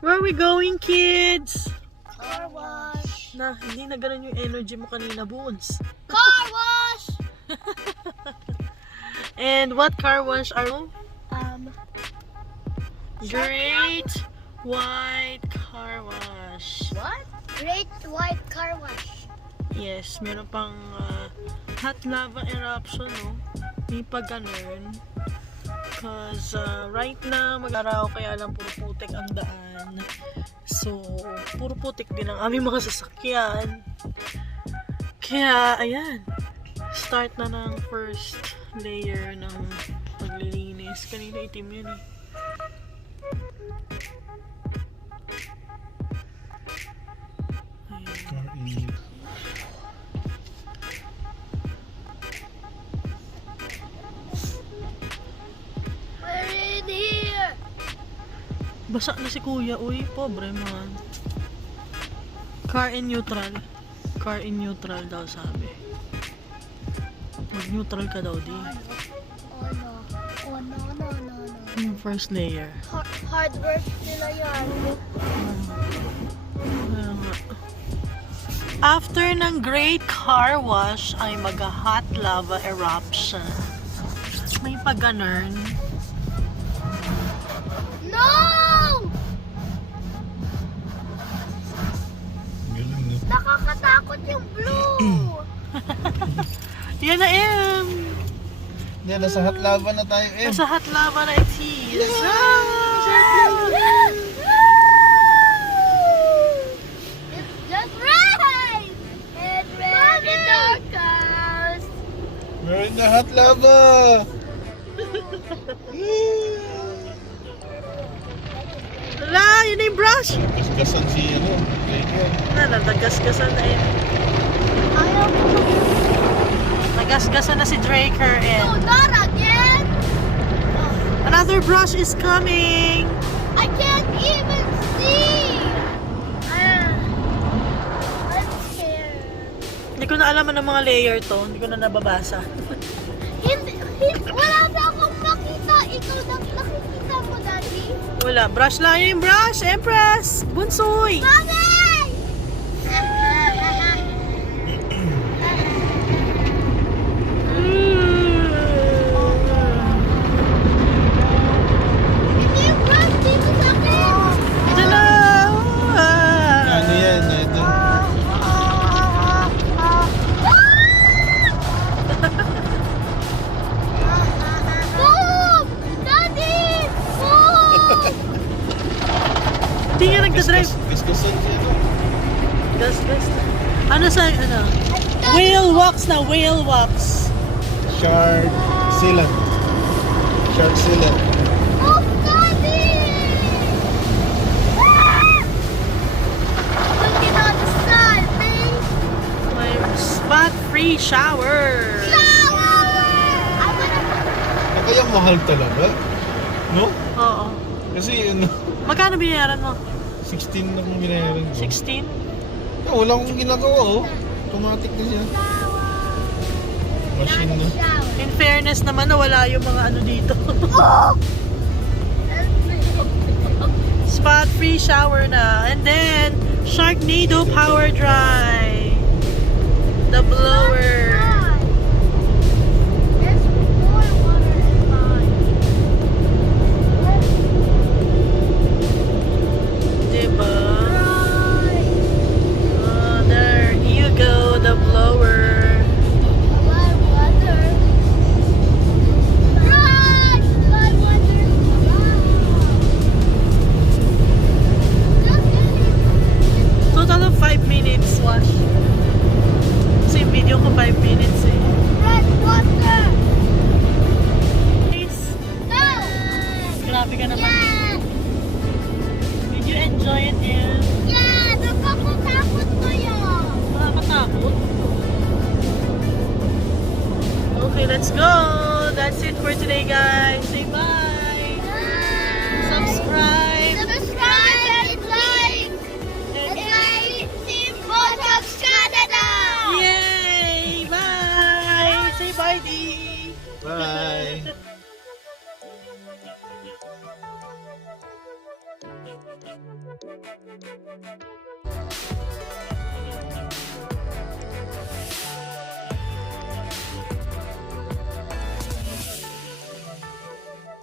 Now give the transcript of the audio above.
Where are we going, kids? Car wash. Na, hindi na ganun yung energy mo kanina, Boons. Car wash! And what car wash are you? Great White Car Wash. What? Great White Car Wash. Yes, meron pang hot lava eruption, no? May pa ganun. Because right now, mag-araw kaya lang puro putik ang daan. So, puro putik din ang aming mga sasakyan. Kaya, ayan. Start na ng first layer ng paglilinis. Kanina itim yun eh. Ayan. We're in here. Basa na si kuya. Uy, pobre man. Car in neutral. Car in neutral daw sabi. Mag-neutral ka daw di. Oh no. Oh no, no, no, no. Yung first layer. Hard work nila yan. Ayan nga. After ng great car wash ay mag-hot lava eruption. May pag-ganern. No! Nakakatakot yung blue. Yan na M! Yan, nasa hot lava na tayo, eh. Nasa hot lava na it is. It's just right. And ready to cast. We're in the hot lava! Wala, yun na yung brush. Kaskasan si, Laker. Nadagasgasan na yun. Ayaw ko. Nagasgasan na si Draker No, and not again. another brush is coming. I can't even see. I'm scared. Hindi ko na alam ang mga layer to. Hindi ko na nababasa. Wala na akong makita. Ikaw na nakikita mo, Daddy. Wala. Brush lang yun yung brush. Empress! Bunsoy! Mami! Hindi yung brush dito sa akin. Ito na! Ano yan? Ito. Boom! Daddy! Boom! Hindi nga nagdadrive. Kaskasan si, Gas. Ano sa, Whale walks na. Whale walks. Shark sealant. Shark sealant. Oh, Daddy! Looking on the side, man. May spot-free shower. Shower! I'm gonna... Kaya mahal talaga. No? Oo. Kasi, Magkano binayaran mo? 16 na kung binayaran ko. 16? Wala akong ginagawa, oh. Automatic na siya. Machine na. Shower. In fairness naman, nawala yung mga ano dito. Oh! Spot-free shower na. And then, Sharknado Power Dry. The blower. There's more water inside. Diba? Right. Oh, there you go, the blower. Blood water. Right! Blood water. Total of 5 minutes wash. Kasi video ko 5 minutes eh. Red water. Guys, No! grabe ka naman. Yeah! Did you enjoy it, Em? Yeah! Nakakatakot ko yun. Nakakatakot. Okay, let's go. That's it for today, guys. Say bye. Subscribe. Subscribe and like. And like Team Bochogs Canada. Yay! Bye. Say bye, Dee. Bye!